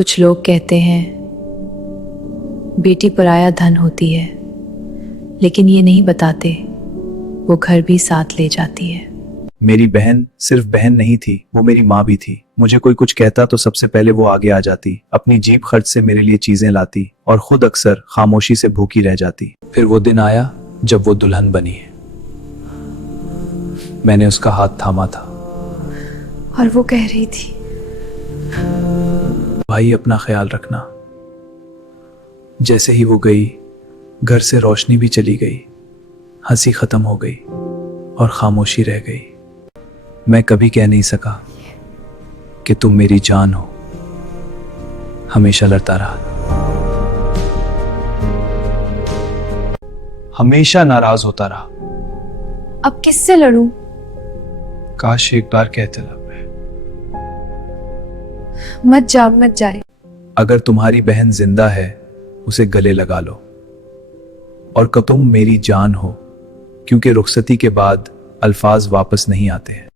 कुछ लोग कहते हैं बेटी पराया धन होती है, लेकिन ये नहीं बताते वो घर भी साथ ले जाती है। मेरी बहन सिर्फ बहन नहीं थी, वो मेरी माँ भी थी। मुझे कोई कुछ कहता तो सबसे पहले वो आगे आ जाती, अपनी जेब खर्च से मेरे लिए चीजें लाती और खुद अक्सर खामोशी से भूखी रह जाती। फिर वो दिन आया जब वो दुल्हन बनी। मैंने उसका हाथ थामा था और वो कह रही थी, भाई अपना ख्याल रखना। जैसे ही वो गई, घर से रोशनी भी चली गई, हंसी खत्म हो गई और खामोशी रह गई। मैं कभी कह नहीं सका कि तुम मेरी जान हो। हमेशा लड़ता रहा, हमेशा नाराज होता रहा। अब किससे लड़ूं? काश एक बार कहते ना। मत जाए। अगर तुम्हारी बहन जिंदा है, उसे गले लगा लो और कब तुम मेरी जान हो, क्योंकि रुखसती के बाद अल्फाज वापस नहीं आते हैं।